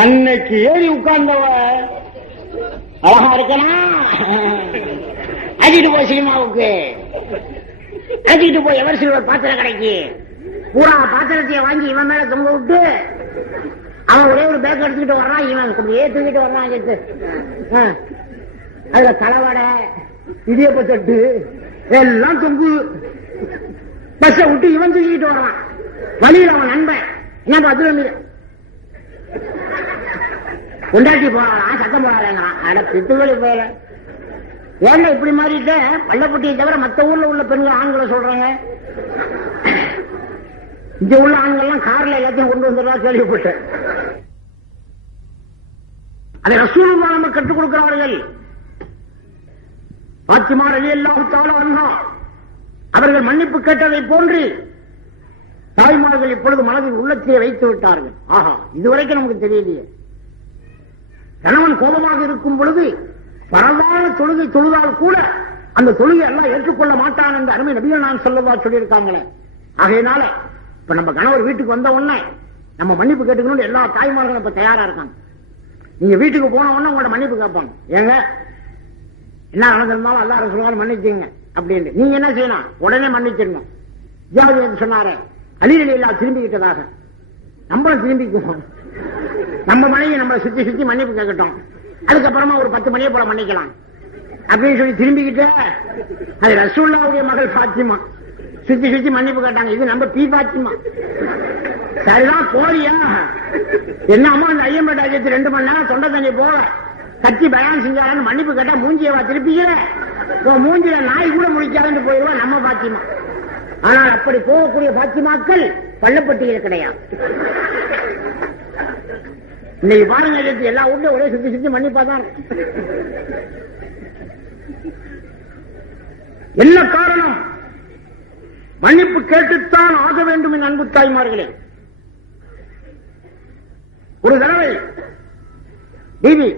அன்னைக்கு ஏறி உட்கார்ந்தவ அழகா இருக்கலாம், அடிட்டு போய் சினிமாவுக்கு, அடிட்டு போய் எவர் சில்வர் பாத்திர கடைக்கு பூரா பாத்திரத்தைய வாங்கி இவன் மேல தொங்க விட்டு அவன் ஒரே ஒரு பேக் எடுத்துக்கிட்டு வர்றான், இவன் அப்படியே தூக்கிட்டு வர்றான். அதுல தலைவடை இடியப்ப தட்டு எல்லாம் தொங்கு. பஸ்ஸ விட்டு இவன் தூக்கிட்டு வர்றான். வழியில் அவன் நண்பன் என்ன 10 ரூபாய் கொண்டாட்டி போறான், சத்தம் போறாங்க. அட பித்துக்களி போயல, ஏன்னா இப்படி மாறிட்ட பள்ளப்பட்டியை தவிர மற்ற ஊர்ல உள்ள பெண்கள் ஆண்களை சொல்றாங்க. இங்க உள்ள ஆண்கள்லாம் கார்ல எல்லாத்தையும் கொண்டு வந்துடுறா கேள்விப்பட்டேன். அதை ரசூலுல்லாஹ் நம்ம கற்றுக் கொடுக்கிறார்கள். பாத்திமா ரலியல்லாஹு தஆலா அன்ஹா அவர்கள் மன்னிப்பு கேட்டதை போன்று தாய்மார்கள் இப்பொழுது மனதில் உள்ளத்தையே வைத்து விட்டார்கள். ஆஹா, இதுவரைக்கும் நமக்கு தெரியலையே. கணவன் கோபமாக இருக்கும் பொழுது பரவான தொழுகை தொழுதால் கூட அந்த தொழுகை எல்லாம் ஏற்றுக்கொள்ள மாட்டான் என்று அருமை நபிகள் நான் ஸல்லல்லாஹு சொல்லியிருக்காங்களே. ஆகையினால இப்ப நம்ம கணவர் வீட்டுக்கு வந்த உடனே நம்ம மன்னிப்பு கேட்டுக்கணும் எல்லா தாய்மார்களும் இப்ப தயாரா இருக்காங்க. நீங்க வீட்டுக்கு போன உடனே உங்களோட மன்னிப்பு கேட்பாங்க. ஏங்க என்ன நடந்திருந்தாலும் அல்லாஹ் ரசூலுல்லாஹ் மன்னிச்சுங்க அப்படின்னு நீங்க என்ன செய்யணும், உடனே மன்னிச்சிருங்க. ஜாபீர் சொன்னாரு அலி ரலியல்லாஹு திரும்பிக்கிட்டதாக, நம்மளும் திரும்பிக்குவோம். நம்ம மனைவி நம்மளை சுத்தி சுத்தி மன்னிப்பு கேட்கட்டும், அதுக்கப்புறமா ஒரு 10 மணியை போல மன்னிக்கலாம் அப்படின்னு சொல்லி திரும்பிக்கிட்டு அது ரசூலுல்லாஹ்வுடைய மகள் பாத்திமா சுத்தி சுத்தி மன்னிப்பு கேட்டாங்க. இது நம்ம பி பாத்திமா சரிதான் போறியா என்ன அம்மா அந்த ஐயம்பேட்டை அஜயத்து 2 மணி நேரம் தொண்டை தண்ணி போல கத்தி பயான் செஞ்சாலும் மன்னிப்பு கேட்டா மூஞ்சியவா திருப்பிக்கிற, மூஞ்சில நாய் கூட முடிக்காதுன்னு போயிடுவா நம்ம பாத்திமா. ஆனால் அப்படி போகக்கூடிய பாத்திமாக்கள் பள்ளப்பட்டியில் கிடையாது. இன்னைக்கு பாருங்க எல்லா ஊர்லயும் ஒரே சுத்தி சுத்தி மன்னிப்பா தான். என்ன காரணம்? மன்னிப்பு கேட்டுத்தான் ஆக வேண்டும் என் அன்பு தாய்மார்களே. ஒரு தடவை பிபி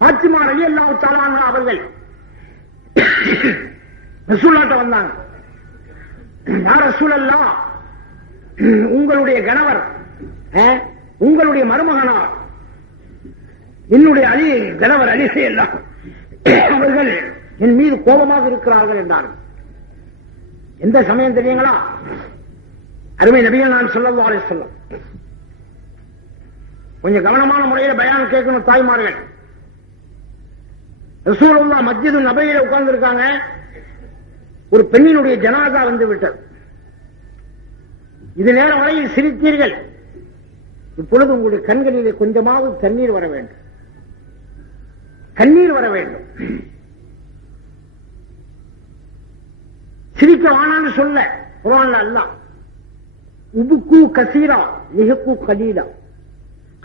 பாத்திமா ரலியல்லாஹு தஆலா அன்ஹா அவர்கள் ரசூலுல்லாஹ்ட்ட வந்தாங்க. யா ரசூலல்லாஹ், உங்களுடைய கணவர் உங்களுடைய மருமகனார் என்னுடைய அலி கணவர் அலி ரலியல்லாஹு அவர்கள் என் மீது கோபமாக இருக்கிறார்கள் என்றார்கள். எந்த சமயம் தெரியுங்களா? அருமை நபிகள் நான் ஸல்லல்லாஹு அலைஹி வஸல்லம் கொஞ்சம் கவனமான முறையில் பயான் கேட்கணும் தாய்மார்கள். ரசூலுல்லாஹ் மஸ்ஜிது நபவியில உட்கார்ந்து இருக்காங்க. ஒரு பெண்ணினுடைய ஜனாதா வந்து விட்டது. இது நேரம் வரையில் சிரித்தீர்கள். இப்பொழுது உங்களுடைய கண்களிலே கொஞ்சமாவது தண்ணீர் வர வேண்டும், கண்ணீர் வர வேண்டும். சிரிக்க வானான்னு சொல்ல குர்ஆன்ல அல்லாஹ் உபுக்கு கசீரா லிஹக்கு கலீலா,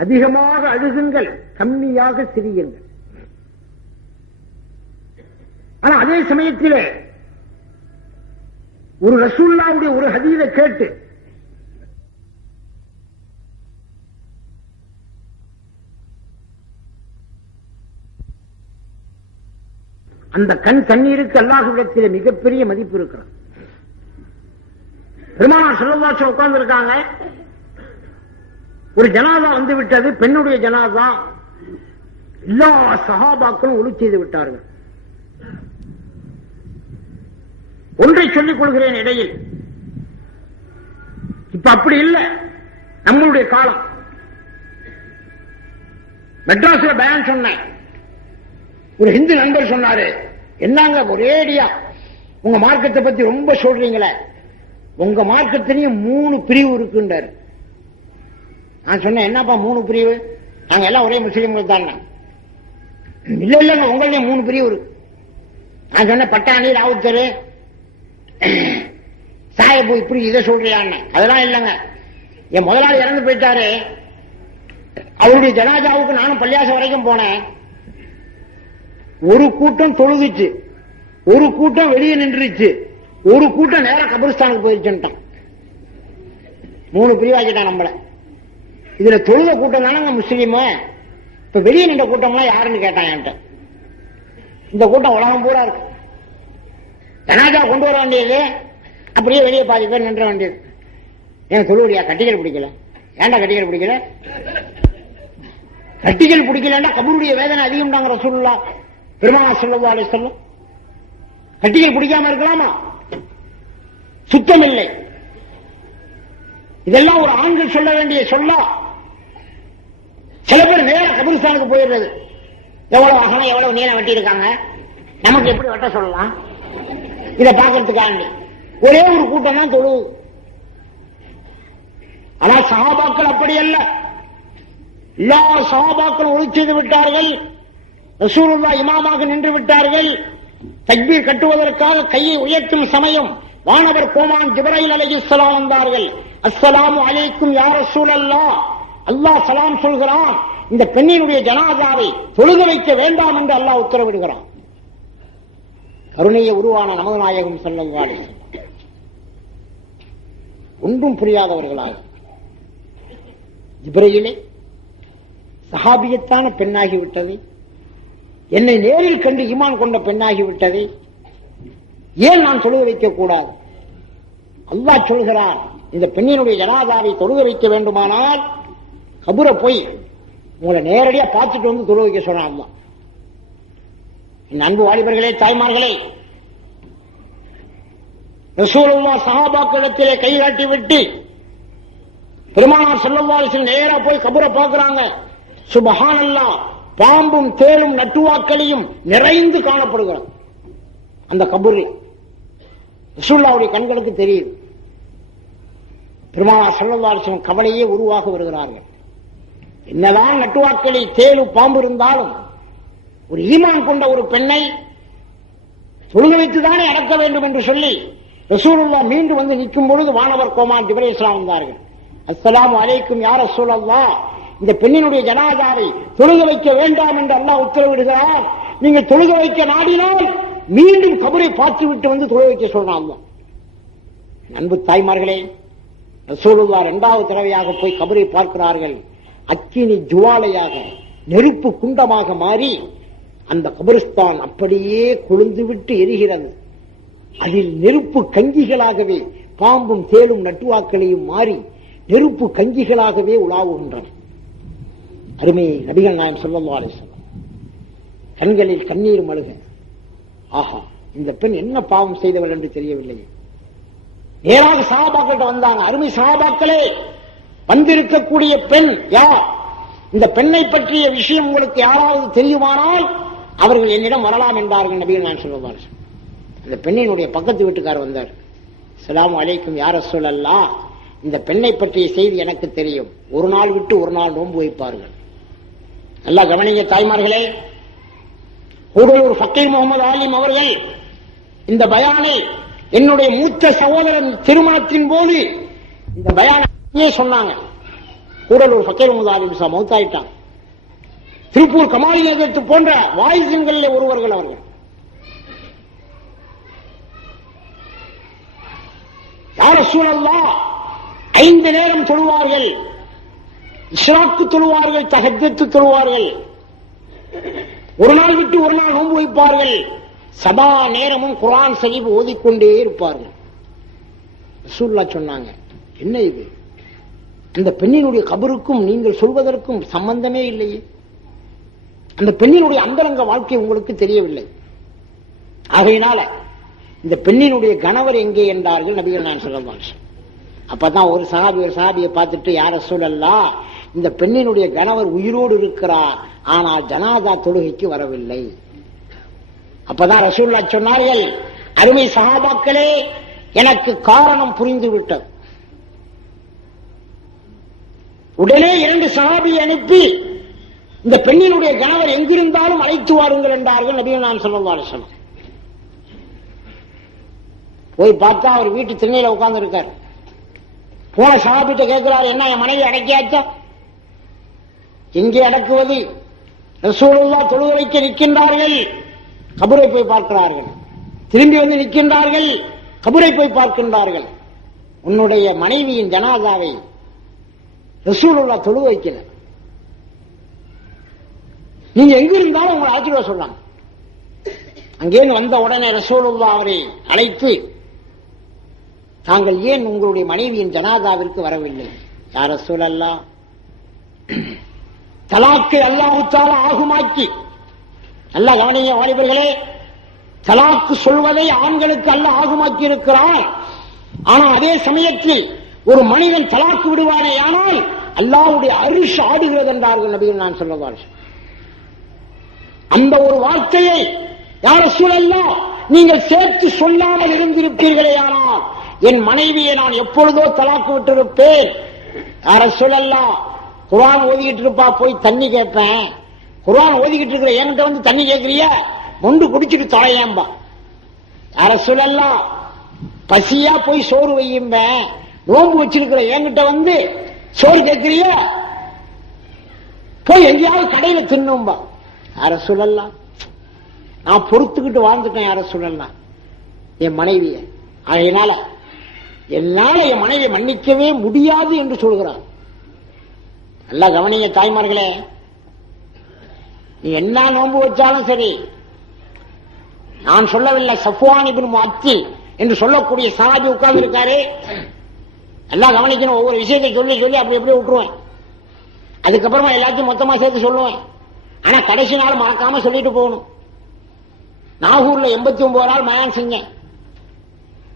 அதிகமாக அழுகுங்கள் கம்மியாக சிரியுங்கள். ஆனா அதே சமயத்திலே ஒரு ரசூலுல்லாஹ்வுடைய ஒரு ஹதீஸை கேட்டு அந்த கண் தண்ணீருக்கு அல்லாஹ்விடத்திலே மிகப்பெரிய மதிப்பு இருக்கிறது. பெருமானார் ஸல்லல்லாஹு அலைஹி வஸல்லம் உட்கார்ந்து இருக்காங்க. ஒரு ஜனாதா வந்து விட்டது, பெண்ணுடைய ஜனாதா. எல்லா சஹாபாக்களும் ஒளி செய்து விட்டார்கள். ஒன்றை சொல்லிக் கொள்கிறேன் இடையில், இப்ப அப்படி இல்லை நம்மளுடைய காலம். மெட்ராஸ்ல பயான் சொன்னேன். ஒரு ஹிந்து நண்பர் சொன்னாரு, என்னங்க ஒரேடியா உங்க மார்க்கத்தை பத்தி ரொம்ப சொல்றீங்களே, உங்க மார்க்கத்திலையும் 3 பிரிவு இருக்குன்றாரு. நான் சொன்னேன், என்னப்பா 3 பிரிவு? நாங்க எல்லாம் ஒரே முஸ்லீம்கள் தான். இல்ல இல்லங்க உங்களையும் 3 பிரிவு இருக்கு. நான் சொன்னேன், பட்டாணி ராவுத்தரு சாயபு இப்படி இதை சொல்றியான்னு. அதெல்லாம் இல்லைங்க, என் முதலாளி இறந்து போயிட்டாரு, அவருடைய ஜனாதாவுக்கு நானும் பள்ளியாசம் வரைக்கும் போனேன். ஒரு கூட்டம் தொழுதுச்சு, ஒரு கூட்டம் வெளியே நின்றுச்சு, ஒரு கூட்டம் நேரம் கபிரிஸ்தானுக்கு போயிருச்சுட்டான். 3 பிரிவாக்கிட்டான் நம்மள. இதுல தொழுத கூட்டம் தானங்க முஸ்லீமு. இப்ப வெளியே நின்ற கூட்டம்லாம் யாருன்னு கேட்டான் என்கிட்ட. இந்த கூட்டம் உலகம் பூரா இருக்கு. ஜனாதா கொண்டு வர வேண்டியது, அப்படியே வெளியே பாதி பேர் நின்ற வேண்டியது. ஏன் சொல்லுவடியா கட்டிக்கல் பிடிக்கல? ஏன்டா கட்டிக்கல் பிடிக்கல? கட்டிகள் பிடிக்கலன்னா கபருடைய வேதனை அதிகம் தாங்க ரசூலுல்லாஹ் பெருமானார் ஸல்லல்லாஹு அலைஹி வஸல்லம். கட்டிகள் பிடிக்காம இருக்கலாமா? சுத்தம் இல்லை. இதெல்லாம் ஒரு ஆண்கள் சொல்ல வேண்டிய சொல்லா. சில பேர் நேர கபரிஸ்தானுக்கு போயிடுறது. எவ்வளவு அகலம் எவ்வளவு நீளம் வெட்டி இருக்காங்க, நமக்கு எப்படி வெட்ட சொல்லலாம், இதை பார்க்கறதுக்காண்டி ஒரே ஒரு கூட்டம் தான் தொழு. ஆனால் சஹாபாக்கள் அப்படி அல்ல. எல்லா சஹாபாக்கள் ஒளி செய்து விட்டார்கள். ரசூலுல்லாஹ் இமாமாக நின்று விட்டார்கள். தக்பீர் கட்டுவதற்காக கையை உயர்த்தும் சமயம் வானவர் கோமான் ஜிப்ரீல் அலைஹிஸ்ஸலாம் வந்தார்கள். அஸ்ஸலாமு அலைக்கும் யா ரசூலல்லாஹ், அல்லாஹ் சலாம் சொல்கிறான், இந்த பெண்ணினுடைய ஜனாசாவை தொழுக வைக்க வேண்டாம் என்று அல்லாஹ் உத்தரவிடுகிறான். கருணைய உருவான நமது நாயகம் ஸல்லல்லாஹு அலைஹி வஸல்லம் ஒன்றும் புரியாதவர்களாக, ஜிப்ரீலே சஹாபியத்தான பெண்ணாகிவிட்டது, என்னை நேரில் கண்டு ஈமான் கொண்ட பெண்ணாகிவிட்டது, ஏன் நான் தொழுக வைக்க கூடாது? அல்லாஹ் சொல்கிறான், இந்த பெண்ணினுடைய ஜனாதாவை தொழுக வைக்க வேண்டுமானால் கபூர போய் உங்களை நேரடியா பார்த்துட்டு வந்து தொழுக வைக்க சொன்னான் அல்லாஹ். என் அன்பு வாலிபர்களே, தாய்மார்களே, ரசூலுல்லாஹ் சஹாபாக்களிடத்திலே கை காட்டி விட்டு பெருமானார் ஸல்லல்லாஹு அலைஹி வஸல்லம் நேரா போய் கபூர பார்க்கறாங்க. சுப்ஹானல்லாஹ், பாம்பும் தேளும் நட்டுவாக்களையும் நிறைந்து காணப்படுகிறது அந்த கபூரில். ரசூலுல்லாஹ்வுடைய கண்களுக்கு தெரியுது. பெருமானார் ஸல்லல்லாஹு அலைஹி வஸல்லம் கவலையே உருவாக வருகிறார்கள். என்னதான் நட்டுவாக்களில் தேளு பாம்பு இருந்தாலும் ஒரு ஈமான் கொண்ட ஒரு பெண்ணை தொழுக வைத்துதானே அடக்க வேண்டும் என்று சொல்லி ரசூலுல்லாஹ் மீண்டும் வந்து நிற்கும் பொழுது வானவர் கோமான் ஜிப்ரீல் அலைஹிஸ்ஸலாம் வந்தார்கள். அஸ்ஸலாமு அலைக்கும் யா ரசூலல்லாஹ், இந்த பெண்ணினுடைய ஜனாசாவை தொழுக வைக்க வேண்டாம் என்று அல்லாஹ் உத்தரவிடுகிறார். நீங்கள் தொழுக வைக்க நாடினால் மீண்டும் கபரை பார்த்து விட்டு வந்து தொழுக வைக்க சொல்றான். அன்பு தாய்மார்களே, ரசூலுல்லாஹ் இரண்டாவது தடவையாக போய் கபரை பார்க்கிறார்கள். அக்கினி ஜுவாலையாக, நெருப்பு குண்டமாக மாறி அந்த கபரிஸ்தான் அப்படியே கொழுந்து விட்டு எரிகிறது. அதில் நெருப்பு கஞ்சிகளாகவே பாம்பும் தேளும் நட்டுவாக்களையும் மாறி நெருப்பு கஞ்சிகளாகவே உலாவுகின்றன. அருமை நபிகள் நாயகம் ஸல்லல்லாஹு அலைஹி வஸல்லம் கண்களில் கண்ணீர் மழுக, ஆஹா, இந்த பெண் என்ன பாவம் செய்தவள் என்று தெரியவில்லை. நேராக சஹாபாக்கள் வந்தாங்க. அருமை சஹாபாக்களே, வந்திருக்கக்கூடிய பெண் யார்? இந்த பெண்ணை பற்றிய விஷயம் உங்களுக்கு யாராவது தெரியுமானால் அவர்கள் என்னிடம் வரலாம் என்றார்கள் நபிகள் நாயகம் ஸல்லல்லாஹு அலைஹி வஸல்லம். அந்த பெண்ணினுடைய பக்கத்து வீட்டுக்காரர் வந்தார். அஸ்ஸலாமு அலைக்கும் யா ரசூலல்லாஹ், இந்த பெண்ணை பற்றிய செய்தி எனக்கு தெரியும். ஒரு நாள் விட்டு ஒரு நாள் நோன்பு வைப்பார்கள். நல்லா கவனிங்க தாய்மார்களே. கூடலூர் ஃபக்கீர் முகமது ஆலிம் அவர்கள் இந்த பயானை என்னுடைய மூத்த சகோதரன் திருமணத்தின் போது இந்த பயானை சொன்னாங்க. கூடலூர் ஃபக்கீர் முகமது ஆலிம் சார் மௌத்தாயிட்டாங்க. திருப்பூர் கமாலியத்து போன்ற வாயிசன்களில் ஒருவர்கள் அவர்கள். யா ரசூலல்லாஹ், 5 நேரம் தொழுவார்கள், இஷ்ராக்கு தொழுவார்கள், தஹஜ்ஜத் தொழுவார்கள், ஒரு நாள் விட்டு ஒரு நாள் நோன்பு வைப்பார்கள், சதா நேரமும் குர்ஆன் ஷரீஃப் ஓதிக்கொண்டே இருப்பார்கள். ரசூலுல்லாஹ் சொன்னாங்க, என்ன இது? அந்த பெண்ணினுடைய கபருக்கும் நீங்கள் சொல்வதற்கும் சம்பந்தமே இல்லையே. அந்த பெண்ணினுடைய அந்தரங்க வாழ்க்கை உங்களுக்கு தெரியவில்லை. ஆகையினால இந்த பெண்ணினுடைய கணவர் எங்கே என்றார்கள் நபிகள் நாயகம் ஸல்லல்லாஹு அலைஹி வஸல்லம். அப்பதான் ஒரு சஹாபியை பார்த்துட்டு, யா ரசூலல்லாஹ், இந்த பெண்ணினுடைய கணவர் உயிரோடு இருக்கிறார், ஆனால் ஜனாதா தொழுகைக்கு வரவில்லை. அப்பதான் ரசூலுல்லாஹ் சொன்னார்கள், அருமை சஹாபாக்களே, எனக்கு காரணம் புரிந்துவிட்டது. உடனே 2 சஹாபியை அனுப்பி இந்த பெண்ணினுடைய கணவர் எங்கிருந்தாலும் அழைத்து வாருங்கள் என்றார்கள் நபிகள் நாயகம் ஸல்லல்லாஹு அலைஹி வஸல்லம். போய் பார்த்தா அவர் வீட்டு திண்ணையில உட்கார்ந்து இருக்கார். போன சஹாபிட்ட கேட்கிறார், என்ன என் மனைவி அடக்கியாச்சா? எங்கே அடக்குவது? ரசூலுல்லாஹ் தொழுக வைக்க நிற்கின்றார்கள், கபரை போய் பார்க்கிறார்கள். திரும்பி வந்து நிற்கின்றார்கள், கபரை போய் பார்க்கின்றார்கள். உன்னுடைய மனைவியின் ஜனாதாவை ரசூலுல்லாஹ் தொழுக வைக்கல, நீங்க எங்க இருந்தாலும் உங்களை அழைச்சிட்டு வர சொல்றாங்க. அங்கேன்னு வந்த உடனே ரசூலுல்லாஹ் அவரை அழைத்து, தாங்கள் ஏன் உங்களுடைய மனைவியின் ஜனாதாவிற்கு வரவில்லை? யா ரசூலல்லாஹ், தலாக்கை அல்லாஹ் தஆலா ஆகுமாக்கி, நல்ல கவனிங்க வாலிபர்களே, தலாக்கு சொல்வதை ஆண்களுக்கு அல்லாஹ் ஆகுமாக்கி இருக்கிறார். ஆனா அதே சமயத்தில் ஒரு மனிதன் தலாக்கு விடுவானே ஆனால் அல்லாஹ்வுடைய அரிஷ் ஆடுகிறது என்றார்கள் நபிகள் நான் சொல்லுவார். அந்த ஒரு வார்த்தையை யா ரசூலல்லாஹ் நீங்கள் சேர்த்து சொல்லாமல் இருந்திருப்பீர்களே ஆனால் என் மனைவியை நான் எப்பொழுதோ தலாக்கு விட்டிருப்பேன். யா ரசூலல்லாஹ் குர்ஆன் ஓதிக்கிட்டு இருப்பா, போய் தண்ணி கேட்பேன். குர்ஆன் ஓதிக்கிட்டு இருக்கிற என்கிட்ட வந்து தண்ணி கேட்கிறியா, மொண்டு குடிச்சிட்டு தொலையேம்பா. யா ரசூலல்லாஹ் பசியா போய் சோறு வையும்ப, நோம்பு வச்சிருக்கிற என்கிட்ட வந்து சோறு கேட்கிறியா, போய் எங்கேயாவது கடையில தின்னும்பா. யா ரசூலல்லாஹ் நான் பொறுத்துக்கிட்டு வாழ்ந்துட்டேன் யா ரசூலல்லாஹ் என் மனைவிய, அதனால என்னால என் மனைவியை மன்னிக்கவே முடியாது என்று சொல்கிறார். நல்லா கவனிங்க தாய்மார்களே, நீ என்ன நோன்பு வச்சாலும் சரி, நான் சொல்லவில்லை, சஃப்வான் இப்னு முஅத்தில் என்று சொல்லக்கூடிய சஹாபி உட்கார்ந்து இருக்காரு. எல்லாம் கவனிக்கணும், ஒவ்வொரு விஷயத்தை சொல்லி சொல்லி அப்படி எப்படி விட்டுருவேன், அதுக்கப்புறமா எல்லாத்தையும் மொத்தமா சேர்த்து சொல்லுவேன். ஆனா கடைசி நாள் மறக்காம சொல்லிட்டு போகணும். நாகூர்ல 89 நாள் மயான் செஞ்சேன்.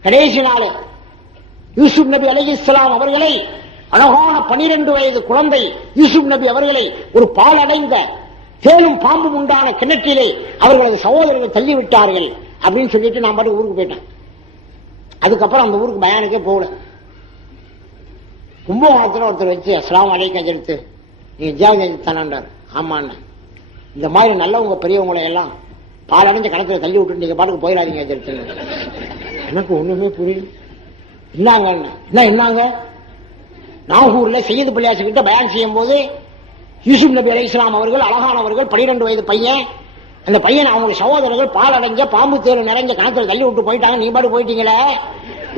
கடைசி நாள் யூசுப் நபி அலைஹிஸ்ஸலாம் அவர்களை, அழகான 12 வயது குழந்தை யூசுப் நபி அவர்களை ஒரு பால் அடைந்த தேனும் பாம்பும் உண்டான கிணற்றிலே அவர்களது சகோதரர்கள் தள்ளிவிட்டார்கள் அப்படின்னு சொல்லிட்டு நான் பாட்டு ஊருக்கு போயிட்டேன். அதுக்கப்புறம் அந்த ஊருக்கு பயானுக்கே போகல. கும்பகோணத்தில் ஒருத்தர் வச்சு அஸ்ஸலாமு அலைக்கும் எடுத்து நீங்க ஜாதி தானாண்டார். ஆமாண்ண, இந்த மாதிரி நல்லவங்க பெரியவங்களை எல்லாம் பால் அடைஞ்ச கணக்கில் தள்ளி விட்டு நீங்க பாட்டுக்கு போயிடாதீங்க எடுத்து. எனக்கு ஒண்ணுமே புரியல. என்னங்க என்னங்க, நாகூர்ல சையது பள்ளியாசு கிட்ட பயான் செய்யும் போது யூசுப் நபி அலைஹிஸ்ஸலாம் அவர்கள் அழகானவர்கள், 12 வயது பையன், அந்த பையன் அவங்களுடைய சகோதரர்கள் பால் அடைஞ்ச பாம்பு தேர்வு நிறைஞ்ச கணக்கில் தள்ளி விட்டு போயிட்டாங்க, நீ பாட்டு போயிட்டீங்களே.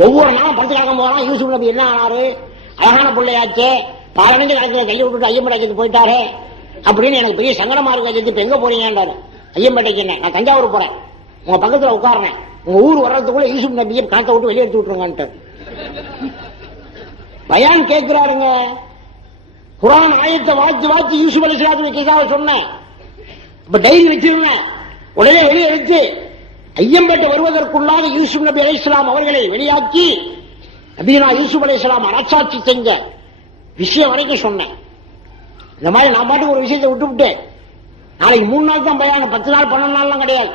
ஒவ்வொரு நாளும் படுத்து கிடக்க போறான் யூசுப் நபி என்ன ஆனாரு, அழகான பிள்ளையாச்சு, பால் அடைஞ்ச கணக்கில் தள்ளி விட்டுட்டு ஐயம்பேட்டைக்கு போயிட்டாரு அப்படின்னு எனக்கு பெரிய சங்கடமா இருக்கு. இப்ப எங்க போறீங்கன்றாரு. ஐயம்பேட்டைக்கு என்ன, நான் தஞ்சாவூர் போறேன், உங்க பக்கத்துல உட்கார்றேன், உங்க ஊர் வர்றதுக்குள்ள யூசுப் நபியை கணத்தை விட்டு வெளியே எடுத்து விட்டுருங்கன்ட்டு பயான் கேட்கிறாருங்க. குர்ஆன் ஆயத்தை வாத்தி யூசுப் அலைஹிஸ்ஸலாத்துக்கு கிதாப சொன்னேன். இப்ப டைரி வச்சிருந்தேன், உடனே வெளியே எடுத்து ஐயம்பேட்டை வருவதற்குள்ளாக யூசுப் நபி அலைஹிஸ்ஸலாம் அவர்களை வெளியாக்கி நபினா யூசுப் அலைஹிஸ்ஸலாம் அரசாட்சி செஞ்ச விஷயம் வரைக்கும் சொன்னேன். இந்த மாதிரி நான் பாட்டுக்கு ஒரு விஷயத்தை விட்டு நாளைக்கு 3 நாள் தான் பயான், 10 நாள் 12 நாள்லாம் கிடையாது.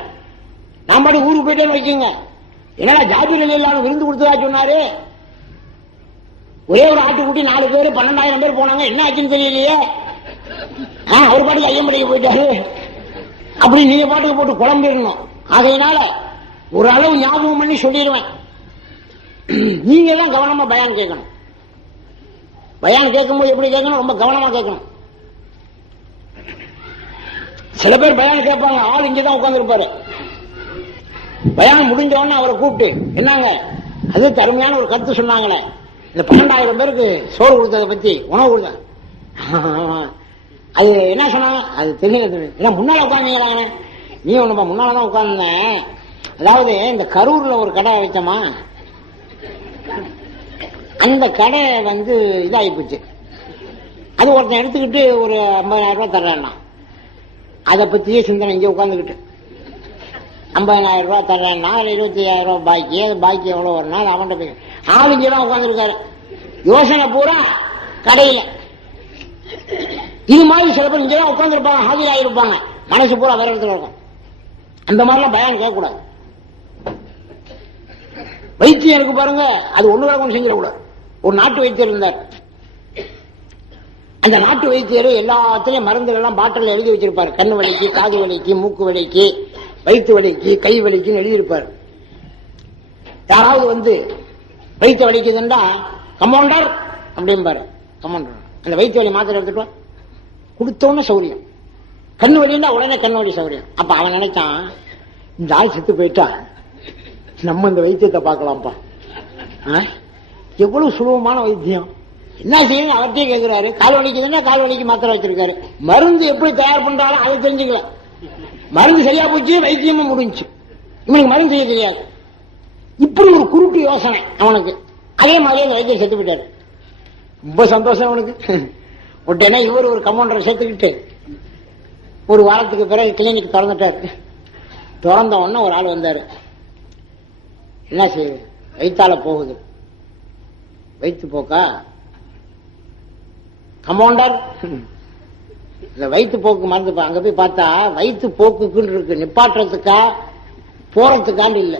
நான் பாட்டுக்கு ஊருக்கு போயிட்டேன்னு வைக்குங்க. என்னடா ஜாபீர் ரலியல்லாஹு விருந்து கொடுத்ததா சொன்னாரு, ஒரே ஒரு ஆட்டுக்குட்டி 4 பேர் 12,000 பேர் போனாங்க, என்ன ஆச்சுன்னு தெரியலையே, அவர் பாட்டுக்கு ஐயம்பேட்டைக்கு போயிட்டாரு அப்படி நீங்க பாட்டுக்கு போட்டு குழம்பிடணும். ஆகையினால ஒரு அளவு ஞாபகம் பண்ணி சொல்லிடுவேன். நீங்க தான் கவனமா பயான் கேட்கணும். பயான் கேட்கும்போது எப்படி கேட்கணும், ரொம்ப கவனமா கேட்கணும். சில பேர் பயான் கேட்பாங்க, ஆள் இங்கதான் உட்கார்ந்து இருப்பாரு. பயான் முடிஞ்ச உடனே அவரை கூப்பிட்டு, என்னங்க அது அருமையான ஒரு கருத்து சொன்னாங்களே, இந்த 12,000 பேருக்கு சோறு கொடுத்ததை பத்தி, உணவு கொடுத்த, அது என்ன சொன்னாங்க, அது தெரியல, முன்னால உட்கார்ந்தீங்களா, நீ ஒண்ணுப்பா முன்னாலதான் உட்கார்ந்தேன். அதாவது இந்த கரூர்ல ஒரு கடை வைத்தமா, அந்த கடை வந்து இதாகி போச்சு. அது ஒருத்தன் எடுத்துக்கிட்டு ஒரு 50,000 ரூபாய் தர்றான்னா, அதை பத்தியே சிந்தனை இங்கே உட்காந்துக்கிட்டு 50,000 ரூபாய் தர்றான்னா 25,000 ரூபாய் பாக்கி, அது பாக்கி எவ்வளவு ஒரு நாள் அவன்கிட்ட போய் ஆள் இங்கேதான் உட்காந்துருக்காரு. யோசனை பூரா கடையில. இது மாதிரி சில பேர் இங்கேதான் உட்காந்துருப்பாங்க, ஆகியிருப்பாங்க, மனசு பூரா வேற இடத்துல இருக்கும். அந்த மாதிரிலாம் பயான் கேட்கக்கூடாது. வைத்தியம் இருக்கு பாருங்க, அது ஒண்ணு வேலை கொண்டு செஞ்சிடக்கூடாது. ஒரு நாட்டு வைத்தியர் இருந்தார். அந்த நாட்டு வைத்தியர் எல்லாத்திலையும் மருந்துகள்லாம் பாட்டில் எழுதி வச்சிருப்பாரு. கண்ணு வலிக்கு, காது வலிக்கு, மூக்கு வலிக்கு, வயிற்று வலிக்கு, கை வலிக்குன்னு எழுதியிருப்பாரு. யாராவது வந்து வயிற்று வலிக்குதுன்னா கமௌண்டர் அப்படிம்பாரு. கமௌண்டர் அந்த வயிற்று வலி மாத்திரை எடுத்துட்டு கொடுத்தோன்னு சௌரியம். கண்ணு வலின்னா உடனே கண்ணு வலி சௌரியம். அப்ப அவன் நினைச்சான், இந்த ஆள் செத்து போயிட்டா நம்ம இந்த வைத்தியத்தை பார்க்கலாம்ப்பா, எவ்வளவு சுலபமான வைத்தியம், என்ன செய்யணும் அவர்கிட்டயே கேட்கிறாரு. கால் வலிக்குதுன்னா கால் வலிக்கு மாத்திரை வச்சிருக்காரு. மருந்து எப்படி தயார் பண்றாலும் அதை தெரிஞ்சுக்கல. மருந்து சரியா போச்சு, வைத்தியமும் முடிஞ்சு. இவனுக்கு மருந்து செய்ய தெரியாது. இப்படி ஒரு குருட்டு யோசனை அவனுக்கு. அதே மாதிரி அந்த வைத்தியம் செத்து போயிட்டாரு. ரொம்ப சந்தோஷம் அவனுக்கு. உடனே இவர் ஒரு கமௌண்டரை சேர்த்துக்கிட்டு ஒரு வாரத்துக்கு பிறகு கிளினிக் திறந்துட்டாரு. திறந்த உடனே ஒரு ஆள் வந்தாரு. என்ன செய்யுது? வயிற்றால போகுது. வயிற்று போக்கா? கம்பவுண்டர், இந்த வயிற்று போக்கு மருந்து. அங்க போய் பார்த்தா வயிற்று போக்குன்னு இருக்கு. நிப்பாட்டுறதுக்கா போறதுக்காண்டு இல்ல.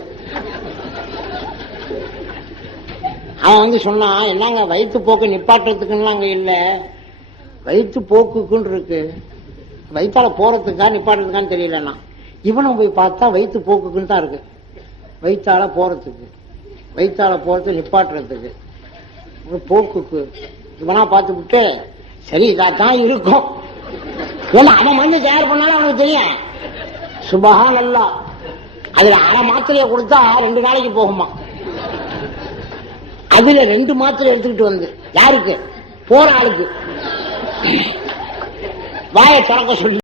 அவன் சொன்னா, என்னங்க வயிற்று போக்கு நிப்பாட்டுறதுக்குன்னு அங்க இல்ல, வயிற்று போக்குன்னு இருக்கு. வயிற்றால போறதுக்கா நிப்பாட்டுறதுக்கான்னு தெரியலன்னா. இவனும் போய் பார்த்தா வயிற்று போக்குன்னு தான் இருக்கு. வயிற்றால போறதுக்கு, வயிற்றால போறது நிப்பாட்டுறதுக்கு, போக்குக்கு. இவனா பார்த்து விட்டு, சரி இதான் இருக்கும். அவன் வந்து தயார் பண்ணாலும் அவனுக்கு தெரியும். சுபஹான் அல்லாஹ். அதுல அரை மாத்திரையை கொடுத்தா 2 நாளைக்கு போகுமா. அதுல 2 மாத்திரை எடுத்துக்கிட்டு வந்து யாருக்கு? போற ஆளுக்கு வாயை திறக்க சொல்லி